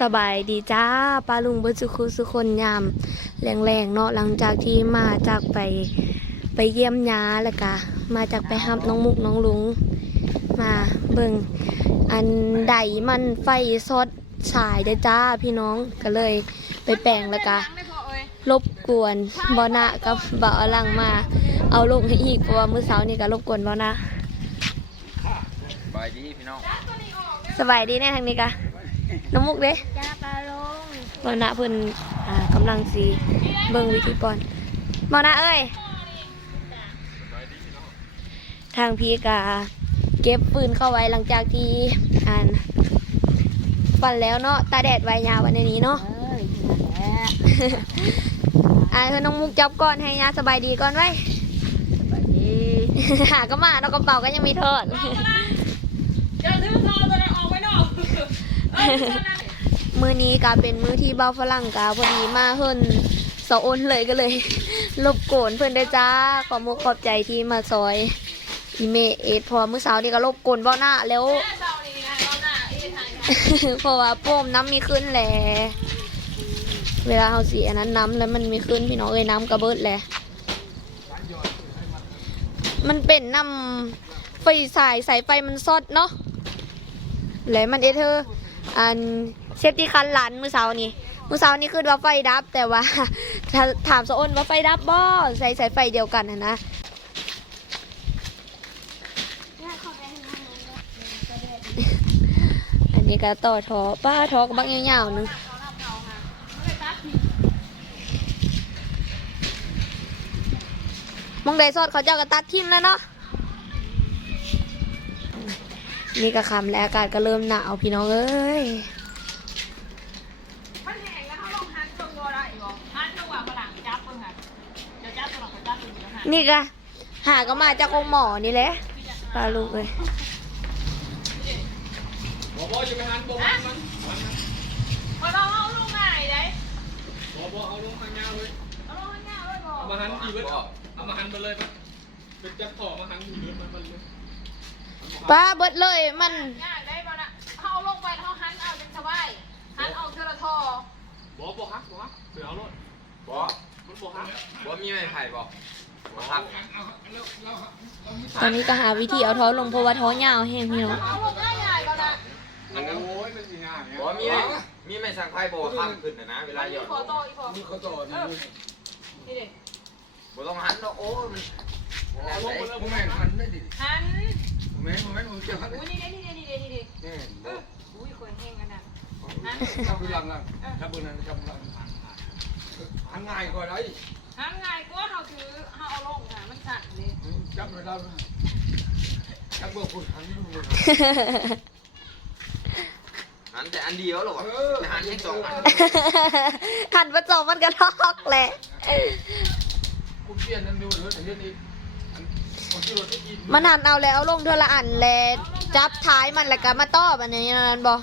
สบายดีจ้าปลาลุงเบิดสุคุสุคนยามแรงๆเนาะหลังจากที่มาจากไปไปเยี่ยมยาแล้วก็มาจากไปฮับน้องมุกน้องลุง มาเบิ่งอันใดมันไฟซอดสายเด้อจ้าพี่น้องก็เลยไปแปลงแล้วก็รบกวนบอนะกับบ่าวอลังมา เอาลงให้อีกเพราะว่ามื้อเช้านี่ก็รบกวนบอนะบายดีพี่น้องสบายดีแน่ทางนี้กะ น้องมุกเด้จ้าปลาลงบอนะเพิ่นอ่ากำลังสีเบิ่งวิธีก่อนบอนะเอ้ย ทางพี่กาเก็บปืนเข้าไว้หลังจากที่อ่านปั่นแล้วเนาะตาแดดไว้ยาววันนี้เนาะเอ้ยนั่นแหละอ่าคือน้องมุกจับก่อนให้ยาสบายดีก่อนไว้ สวัสดี หาก็มาเนาะกระเป๋าก็ยังมีทอดจะซื้อซองตัวนั้นออ มือนี้กาเป็นมือที่เบ้าฝรั่งกาพอดีมาเฮิ่นสะโอนเลยก็เลยรบกวนเพื่อนได้จ้าขอมุกขอบใจที่มาซอยอีเมเอดพอมือเช้านี่ก็รบกวนเบ้าหน้าแล้ว เพราะว่าโป้มน้ำมีขึ้นแหละเวลาเขาสีอันนั้นน้ำแล้วมันมีขึ้นพี่น้องเอ้ยน้ำกระเบิดแหละมันเป็นน้ำไฟสายสายไฟมันซอดเนาะแล้วมันเอเธอร์ อันเซฟตี้คันหลันมือเสานี่มือเสานี่คือว่าไฟดับ แต่ว่าถามสะอ้นว่าไฟดับบ่ใส่สายไฟเดียวกันนะนะอันนี้ก็ต่อทอป้าทอกับบักยาวๆนึงมองใดสอดเขาเจ้าก็ตัดทิมแล้วเนาะ นี่ก็คำแล้วอากาศก็เริ่มหนาวพี่น้องเอ้ยมันแห้งแล้วเขาลงหันตรงตัวได้อีกบ่หันจังหวะฝรั่งจับเพิ่งหันเดี๋ยวจับตัวหลังเขาจับตัวอยู่หันนี่ก็หาก็มาจากองหมอนี่แหละปลาลูกเลยบอบอจะไปหันบอบอมันพอเราเอาลงง่ายได้บอบอเอาลงทางยาวเลยเอาลงง่ายเลยบ่เอามาหันอีกเว้ยเอามาหันไปเลยปะเป็นจับต่อมาหันอยู่เลยมันมันเลย ป้าเบิดเลยมันง่ายได้บ่นะเขาเอาลงไปเขาหันเอาเป็นสบายหันเอาเทละทอบอบอฮักบอฮักเสือเอารถบอมันบอฮักบอมีไม้ไผ่บอมาครับตอนนี้ก็หาวิธีเอาท้อลงเพราะว่าท้อยาวแห้งพี่น้องเอาลงง่ายๆก่อนนะอันนั้นโอ้ยมันมีง่ายบอมีไม้มีไม้สังไผ่บอข้ามขึ้นนะนะเวลาหยอดขอต่ออีกพอมีเขาต่อเอนี่อนี่ดิบอต้องหันแล้วโอ้มันเอาลงไปแล้วผมแม่งหันได้ดิหันผม แม่งผมแม่งผมเกี่ยวหันอุ้ยนี่ดินี่ดินี่ดินี่ดินี่เอออุ้ยคนแห้งกันนะหันจับไปหลังหลังจับปืนนั้นจับหลังหันง่ายกว่าไรหันง่ายกว่าเขาถือเขาเอาลงค่ะมันสั่นเลยจับไปแล้วจับเบอร์คุณหันดูเลยหันแต่อันเดียวหรอวะหันแค่สองอันหันประจบมันกระทอกแหละคุณเปลี่ยนนั่นดูเดี๋ยวเดี๋ยวนี้คนที่รถที่กิน มันหันเอาแล้วเอาลงเทอละอันแล้วจับท้ายมันแล้วก็มาต้อบันนี้นั่นบอ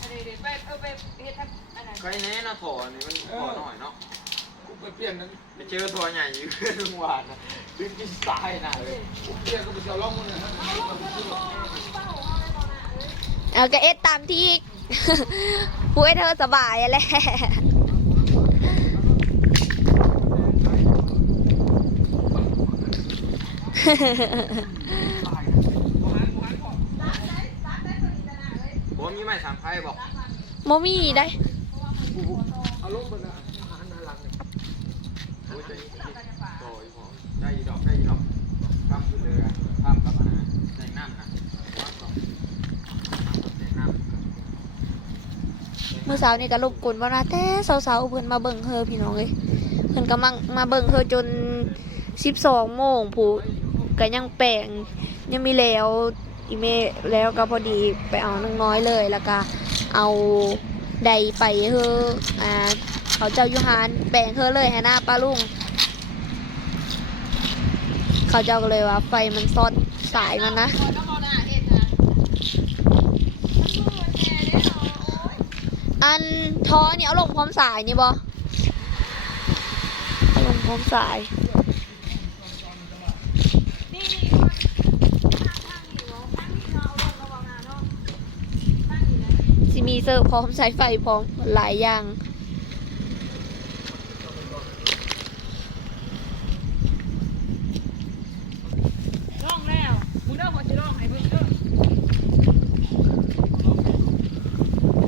อะไรเดี๋ยวไปเออไปเฮ็ดทำอันนั้นใครแน่นะถอนี่มันถอหน่อยเนาะกูไปเปลี่ยนนั้นไปเจอตัวใหญ่อยู่ทุกวันนะดึงกินตายนะเลยกูเปลี่ยนก็ไปเจาะล่องมันนะเอาก็เอ็ดตามที่ผู้ให้เธอสบายแหละ บอมีไม้สังไผ่บอกโมมี่ได้ เอาลงมันนะหันหลังเลยโอ้ยใจโอ้ยพอได้ดอกได้ดอกข้ามขึ้นเลยข้ามกับอาหารในน้ำนะว่าก่อนในน้ำเมื่อเช้านี่ก็รบกวนว่านะแต่สาวๆเพิ่นมาเบิ่งเฮอพี่น้องเอ้ยเพิ่นก็มังมาเบิ่งเฮอจน12โมงผู้ ก็ยังแปลงยังมีแล้วอีเมลแล้วก็พอดีไปเอาน้องน้อยเลยแล้วก็เอาใดไปเฮออ่าเขาเจ้ายุหานแปลงเฮอเลยฮะหน้าป้าลุงเขาเจ้าก็เลยว่าไฟมันซอดสายมันนะอันมืดแน่เลยเนาะโอ้ยอันท้อนี่เอาลงพร้อมสายนี่บอเอาลงพร้อมสาย นี่นี่ทางทางนี่เนาะทางนี่เนาะเอาลงระวังนะเนาะทางนี่นะ สิมี เซอร์พร้อมสายไฟพร้อมหลายอย่างร้องแล้วมึงเด้อพอจะร้องให้เบิ่งเด้อ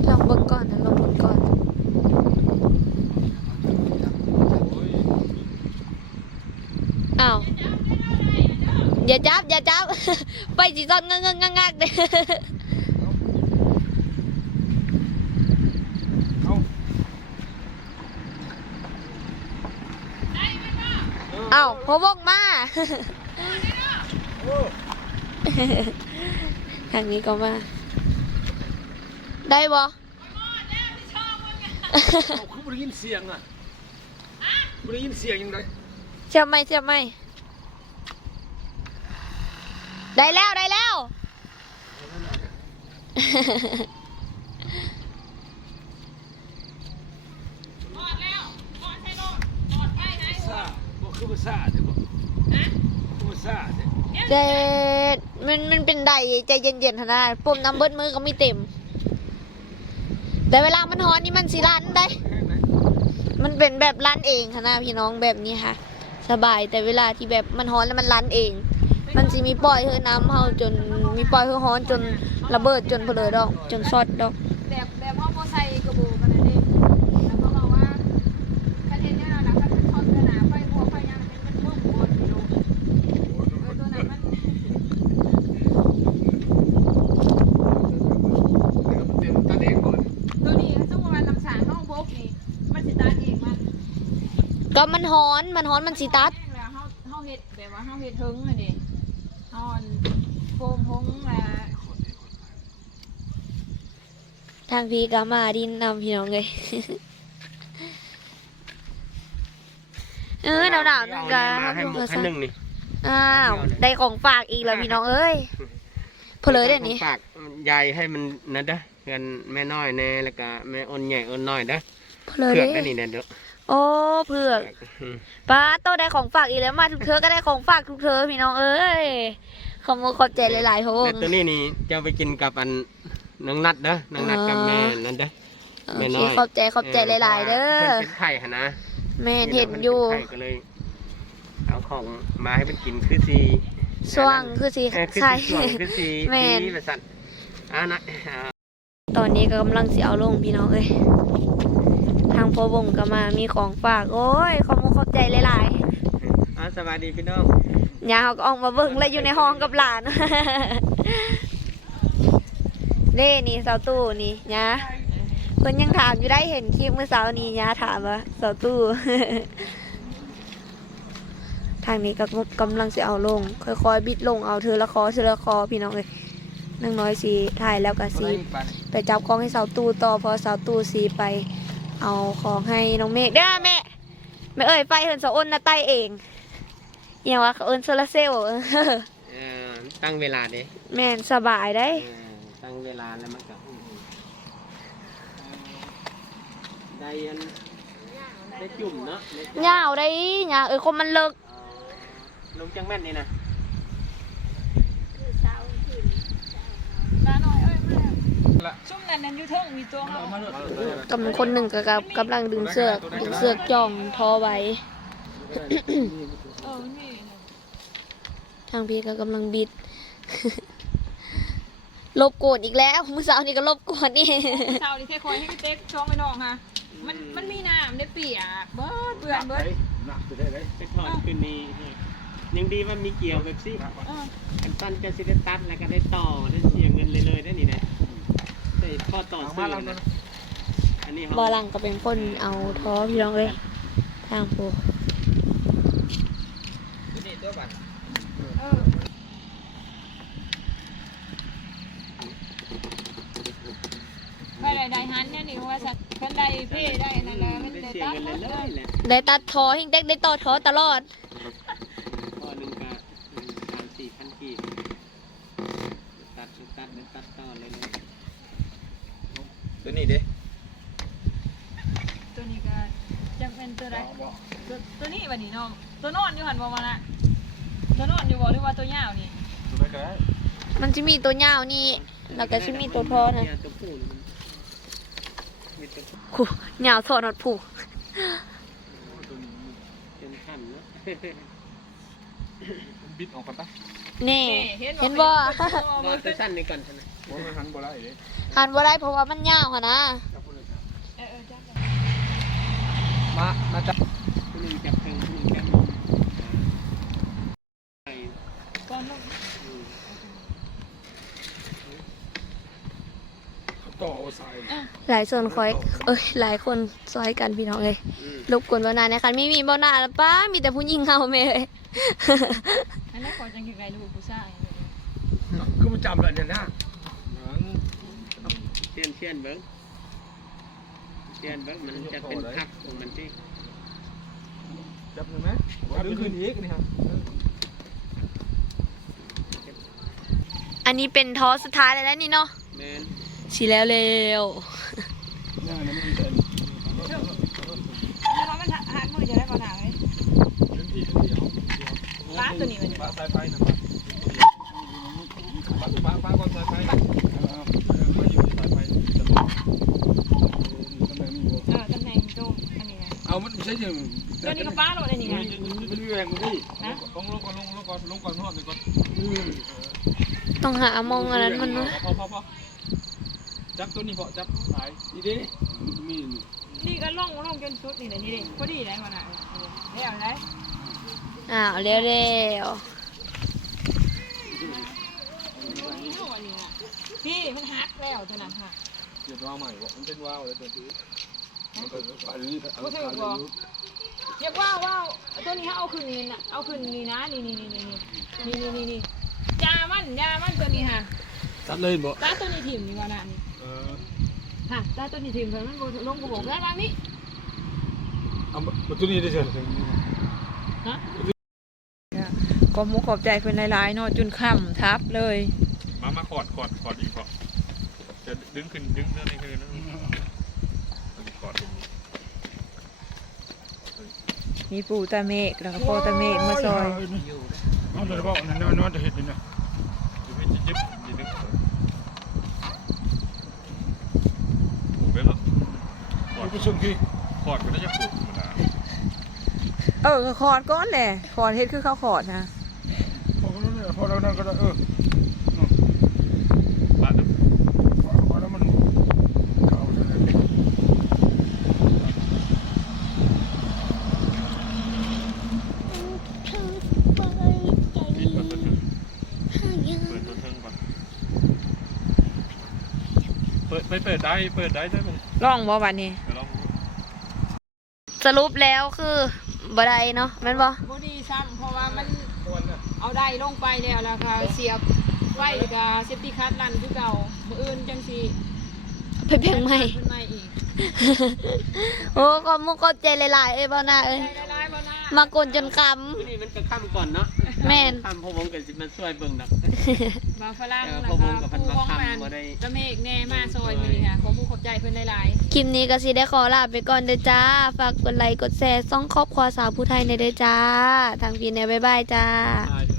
ลองเบิ่งก่อนนะลองเบิ่งก่อน อ้าว อย่าจับ อย่าจับ ไปสิซอนงงงงักๆเด้เอา เอ้าพอวกมาโอ้ทางนี้ก็มา ได้บ่เอาคือบ่ได้ยินเสียงอะบ่ได้ยินเสียงยังไงเชื่อไหมเชื่อไหมได้แล้วได้แล้ว ซ่าเด้อบ่ฮะคือบ่ซ่าเด้อเด็ดมันมันเป็นไดใจเย็นๆเท่านะปุ่มน้ำเบิดมือก็ไม่เต็ม แต่เวลามันฮ้อนนี่มันสิรันได้แค่ไหนมันเป็นแบบรันเองค่ะนะพี่น้องแบบนี้ค่ะ สบายแต่เวลาที่แบบมันฮ้อนแล้วมันรันเอง มันสิมีปล่อยเฮอน้ำเฮาจนมีปล่อยเฮอฮ้อนจนระเบิดจนเพลอดอก จนซอดดอก แบบแบบพ่อโมใส่กระโบกันนั่นเองแล้วก็บอกว่าคันเห็นเนี่ยเราคันเป็นคนขนาดไฟบัวไฟยังมันเป็นมุ่งบนอยู่เออตัวนั้นมัน เดี๋ยวมันเต็มตันเองก่อน ตัวนี้ถ้าสมมติว่าน้ำสางน้องบกนี่มันสิตาเองมัน ก็มันฮ้อนมันฮ้อนมันสิตัด แล้วเฮาเฮาเฮ็ดแบบว่าเฮาเฮ็ดถึงอะดิเฮาอันโฟมพงมาทางพี่ก็มาดินนำพี่น้องเลย เออหนาวหนาวๆนึงก็มาให้หมกให้หนึ่งนี่อ้าวได้ของฝากอีกแล้วพี่น้องเอ้ยเพลอเดี๋ยวนี้ ฝากยายให้มันนั่นเด้อเงินแม่น้อยแน่แล้วก็แม่อ้นใหญ่อ้นน้อยเด้อเพลอเผือกเด้อันนี้เนี่ยเด้อ โอ้เผือกอืมป้าโตได้ของฝากอีกแล้วมาทุกเธอก็ได้ของฝากทุกเธอพี่น้องเอ้ยขอบคุณขอบใจหลายๆโหแต่ตัวนี้นี่จะเอาไปกินกับอันน้องนัดเด้อน้องนัดกับแม่นั่นเด้อโอแม่เคน้อยขอบใจขอบใจหลาย ๆ เด้อเพิ่นเป็นไข่หนนะแม่นเห็นอยู่พิ่เป็นไข่ก็เลยเอาของมาให้มันกินคือสีช่วงคือสิเออคือใช่สีช่วงคือสีแม่นสีแบบสั่นอ่านะอ่าตอนนี้ก็กำลังสิเอาลงพี่น้องเอ้ย ทางพ่อวงก็มามีของฝาก โอ้ยขอบคุณขอบใจหลายอ่าสวัสดีพี่น้องๆยาเขาก็ออกมาเบิ่งแล้วอยู่ในห้องกับหลาน เด้นี่เสาตู้นี่ยาเพิ่นยังถามอยู่ได้เห็นคลิปเมื่อเช้านี้ยาถามว่าเสาตู้ ทางนี้ก็กำลังสิเอาลง ค่อยๆบิดลงเอาเธอละคอเธอละคอพี่น้องเอ้ยนางน้อยสีถ่ายแล้วก็สี ไปจับของให้สาวตูต่อพอสาวตูสีไป เอาของให้น้องเมฆเด้อแม่แม่เอ้ยไปเหินสาวอ้นนะใต้เองอหย่างว่าเขาเอินโซลาร์เซลล์เอ่อตั้งเวลาเด้แม่นสบายได้ เออตั้งเวลาแล้วมันก็อืมได้ยันได้จุ่มเนาะได้จุ่มยาวได้ยาเอ้ยคมมันเลิกอ๋อลงจังแม่นนี่นะ มาหน่อยเอ้ยมาแล้ว ซุ่มนั้นนั้นอยู่เทิงมีตัวเฮาเอามาเถอะกำลังคนหนึ่งกับกับกำลังดึงเสือกดึงเสือกจ่องทอไว้เออมันมีทางพี่ก็กำลังบิดลบโกรธอีกแล้วมือสาวนี่ก็ลบโกรธนี่เช้านี่เทคอยให้พี่เต็กช่องไอ้น้องค่ะมันมันมีน้ำได้เปียกเบิดเปื่อนเบิดหนักไปได้เลยไปทอดคืนนี้ยังดีว่ามีเกี่ยวแบบซี่เอออันตันจะสิได้ตัดแล้วก็ได้ต่อได้เสียเงินเลยเลยได้นี่นะ ได้ข้อต่อเอาซื้มาอแล้วนะนะอันนี้บอเขาลังก็เป็นคนเอาท้อพี่น้องเลยทางผู้นี่ตัวบัตรเออไปได้ได้หันเนี่ยนี่ว่าสัตว์กันได้เพ่ได้นั่นแหละมันได้ได้เสียตัดเงินหมเลยดเลเลยยแหละ ได้ตัดท้อหิงเด็กได้ต่อท้อตลอด ข้อหนึ่งก็สามสี่พันกีบตัดตัดตัดต่อเลยเลย ตัวนี้เด้ ตัวนี้ก็จะเป็น ตัวใดตัวตัวนี้วันนี้น้องตัวนอนอยู่หันบ่มานะตัวนอนอยู่บ่หรือว่าตัวยาวนี่ตัวไหนก็ได้มันจะมีตัวยาวนี่ แล้วก็จะมีตัวท้อนะตัวผู้นี่มันมีแต่คูเหงาถอดนอดผูกเป็นขั้นเนาะบิดออกกันปะนี่เห็นเห็นบ่นอนแต่สั้นนี่ก่อนใช่ไหมว่ามันหันบ่ได้เลยหันบ่ได้เพราะว่ามันยาวค่ะนะ เออเออจ้ะมา มาจับผู้ หนึงจับเทิงผู้หนึงจับไปก่อนลงต่อเอาสายหลายส่วนคอย เอ้ย หลายคนซอยกันพี่น้องเลยอืมรบกวนบ่นานนะคะมีมีบ่นานแล้วป้ามีแต่ผู้หญิงเฮาแม่เอ้ยอันนั้นขอจังไงดูผู้ชายคือมันจำเลยเนี่ยนะเชียนเชียนเบิ้งเชียนเบิ้งมันจะเป็นพักของมันที่ จับเลยไหมดึงขึ้นอีกนี่ครับอันนี้เป็นท้อสุดท้ายเลยแล้วนี่เนาะแมนสิแล้วเร็วนี่นี่มันเป็นแล้วมันหักมือจะได้บ่หนาไหมพื้นที่ที่เอาป้าตัวนี้มันปลาสายไฟนะปลาปลาปลาก่อนสายไฟมาอยู่ที่สายไฟจะลงตำแหน่งนี้บ่ เออตำแหน่งตรงอันนี้นะ เอามันไม่ใช่ยังตัวนี้ก็ป้าโหลดอันนี้ไงมันมีแรงมันดิลงลงก่อนลงลงก่อนลงก่อนนวดไปก่อนๆต้องหามองอันนั้นมันเนาะพอพอพอจับตัวนี้พอจับสายดีดิมีนี่ก็ล่องล่องจนสุดนี่เลยนี่เลยพอดีเลยบ่หนาได้เอาได้อ้าวเร็วเร็วพี่มันหักแล้วตัวนั้นค่ะเดี๋ยวว่าใหม่บอกมันเป็นว่าวเลยตัวนี้ มันเป็นอันนี้ก็ถือว่าเรียกว่าว่าตัวนี้เอาคืนนี่นะเอาคืนนี่นะนี่นี่นี่นี่นี่นี่นี่นี่ยามันยามันตัวนี้ค่ะจับเลยบ่ตาตัวนี้ถิ่มนี่ว่าน่ะนี่ค่ะตาตัวนี้ถิ่มเพิ่นมันบ่ลงกระบอกแล้ววางนี่เอาตัวนี้ได้เชิญฮะก็มุขอบใจเพิ่นหลายๆเนาะจนค่ำทับเลย มามาขอดขอดขอดอีกขอดจะดึงขึ้นดึงเรื่องนี้ขึ้น นะขอดอย่างนี้มีปู่ตาเมฆแล้วก็พ่อตาเมฆมาซอยน้องจะบอกนั่นน้องจะเห็นนี่นะจะไม่จิ๊บจิ๊บดึงผูกไปแล้วขอดผู้ชมที่ขอดก็น่าจะผูกธรรมดาเออก็ขอดก้อนแหละขอดเฮ็ดคือเขาขอดนะพอแล้วเนี่ยพอแล้วนั่นก็ได้เออ ปะดึง พอแล้วมันเขาใช่ไหม ปิดเปิดตัวเทิงเปิดตัวเทิงก่อนเปิด ไปเปิดได้เปิดได้ได้ไหมล่องบ่วันนี้ เดี๋ยวลองสรุปแล้วคือบ่ได้เนาะแม่นบ่บ่ดีซ้ำเพราะว่ามันเอาได้ลงไปแล้วแล้วก็เสียบไว้ก็เซฟตี้คัทลั่นคือเก่ามื้ออื่นจังสิไปเพียงใหม่ ขึ้นใหม่อีกโอ้ก็มุกก็ใจหลายๆเอ้ยบ่น่าเอ้ยใจร้ายๆบ่น่ามากนจนคผู้นี้มันก็ค่ำก่อนเนาะแม่น ค่ำพวกผมก็สิมาช่วยเบิ่งดอก บางฝรั่งเออแล้วพ่อก็ผมกับเพิ่นผู้มาของค้ำมันบ่ได้ ตะเมฆแน่มาซอยมื้อนี้ค่ะขอผู้ขอบใจเพิ่นหลายๆำคลิปนี้ก็สิได้ขอลาไปก่อนเด้อจ้า ฝากกดไลค์กดแชร์ซ่องครอบครัวสาวผู้ไทยในเด้อจ้า ทางพี่แนวบ๊ายบายจ้าอ่า